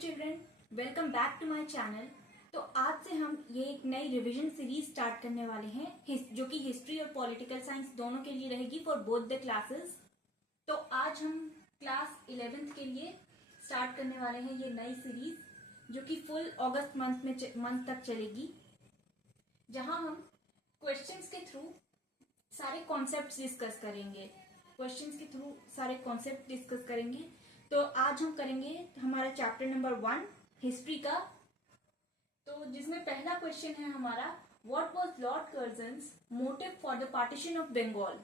Children, welcome back to my channel. तो आज से हम ये एक नई रिवीजन सीरीज स्टार्ट करने वाले हैं जो कि हिस्ट्री और पॉलिटिकल साइंस दोनों के लिए रहेगी फॉर बोथ द क्लासेस। तो आज हम क्लास 11th के लिए स्टार्ट करने वाले हैं ये नई सीरीज जो कि फुल अगस्त मंथ तक चलेगी, जहां हम क्वेश्चंस के थ्रू सारे कॉन्सेप्ट्स डिस्कस करेंगे। तो आज हम करेंगे हमारा चैप्टर नंबर 1 हिस्ट्री का। तो जिसमें पहला क्वेश्चन है हमारा, what was Lord Curzon's motive for the partition of Bengal.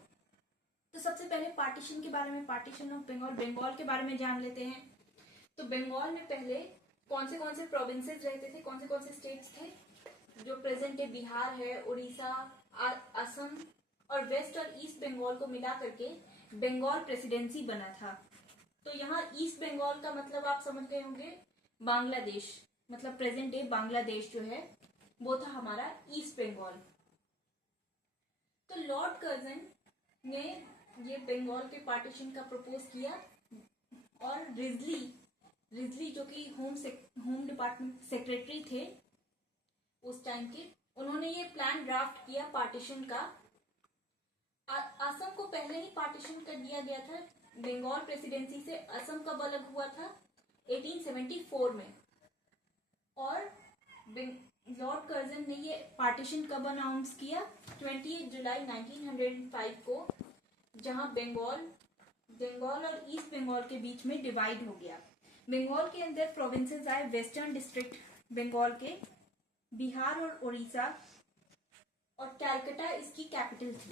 तो सबसे पहले पार्टीशन के बारे में, पार्टीशन ऑफ बंगाल के बारे में जान लेते हैं। तो बंगाल में पहले कौन से प्रोविंसेस रहते थे, कौन से स्टेट्स थे, जो प्रेजेंट डे बिहार है, उड़ीसा, असम और वेस्ट और ईस्ट बंगाल को मिला करके बंगाल प्रेसिडेंसी बना था। तो यहाँ ईस्ट बंगाल का मतलब आप समझ गए होंगे, बांग्लादेश, मतलब प्रेजेंट डे बांग्लादेश जो है वो था हमारा ईस्ट बंगाल। तो लॉर्ड कर्जन ने ये बंगाल के पार्टीशन का प्रपोज किया और रिजली जो कि होम डिपार्टमेंट सेक्रेटरी थे उस टाइम के, उन्होंने ये प्लान ड्राफ्ट किया पार्टीशन का। असम को पहले ही पार्टीशन कर दिया गया था, बंगाल प्रेसिडेंसी से असम कब अलग हुआ था 1874 में। और लॉर्ड कर्जन ने ये पार्टीशन कब अनाउंस किया, 28 जुलाई 1905 को, जहां बंगाल और ईस्ट बंगाल के बीच में डिवाइड हो गया। बंगाल के अंदर प्रोविंसेस आए, वेस्टर्न डिस्ट्रिक्ट बंगाल के, बिहार और उड़ीसा, और कैलकाटा इसकी कैपिटल थी।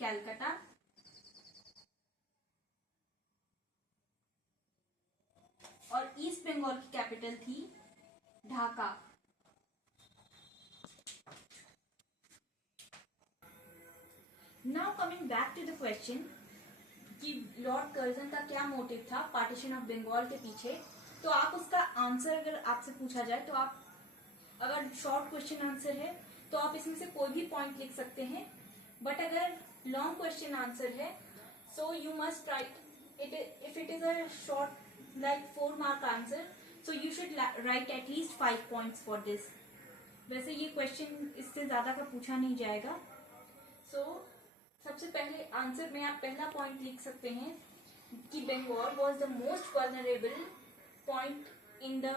कैलकाटा। और ईस्ट बंगाल की कैपिटल थी Dhaka. Now coming back to the question कि लॉर्ड कर्जन का क्या मोटिव था पार्टीशन ऑफ बंगाल के पीछे। तो आप उसका आंसर अगर आपसे पूछा जाए तो आप, अगर शॉर्ट क्वेश्चन आंसर है तो आप इसमें से कोई भी पॉइंट लिख सकते हैं, बट अगर लॉन्ग क्वेश्चन आंसर है so you must write it. If it is a short like 4 mark answer, so you should write at least 5 points for this. वैसे ये क्वेश्चन इससे ज्यादा का पूछा नहीं जाएगा। सबसे पहले आंसर में आप पहला पॉइंट लिख सकते हैं कि Bengal was the most vulnerable point in the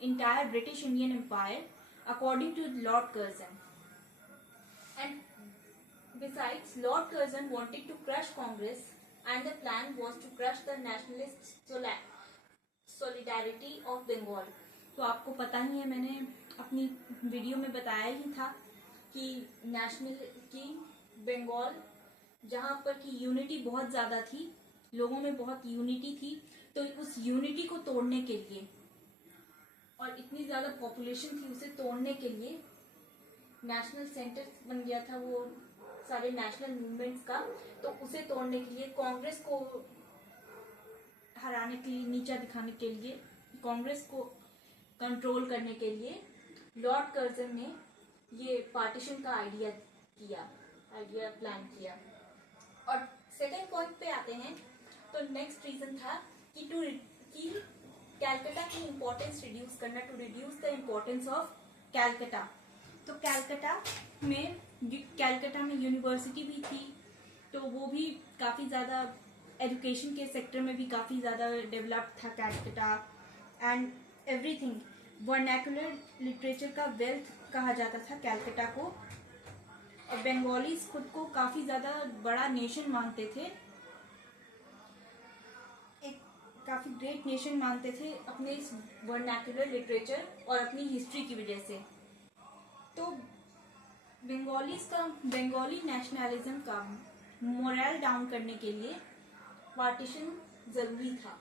entire British Indian Empire according to Lord Curzon. And besides, Lord Curzon wanted to crush Congress and the plan was to crush the nationalist solidarity of Bengal. तो आपको पता ही है, मैंने अपनी video में बताया ही था कि बंगाल जहाँ पर की यूनिटी बहुत ज़्यादा थी, लोगों में बहुत यूनिटी थी, तो उस यूनिटी को तोड़ने के लिए, और इतनी ज़्यादा पॉपुलेशन थी, उसे तोड़ने के लिए नेशनल सेंटर बन गया था वो सारे नेशनल मूवमेंट्स का। तो उसे तोड़ने के लिए, कांग्रेस को हराने के लिए, नीचा दिखाने के लिए, कांग्रेस को कंट्रोल करने के लिए लॉर्ड कर्जन ने ये पार्टीशन का आइडिया प्लान किया। और सेकेंड पॉइंट पे आते हैं। तो नेक्स्ट रीजन था कि कैलकाटा की इम्पोर्टेंस रिड्यूस करना, to reduce the importance of Calcutta. तो कैलकाटा में यूनिवर्सिटी भी थी, तो वो भी काफ़ी ज़्यादा एजुकेशन के सेक्टर में भी काफ़ी ज़्यादा डेवलप्ड था Calcutta. And everything, vernacular literature का वेल्थ कहा जाता था कैलकाटा को। और बंगालीज खुद को काफ़ी ज़्यादा बड़ा नेशन मानते थे, काफी ग्रेट नेशन मानते थे अपने इस वर्नैकुलर लिटरेचर और अपनी हिस्ट्री की वजह से। तो बंगाली नेशनलिज्म का मोरल डाउन करने के लिए पार्टीशन जरूरी था।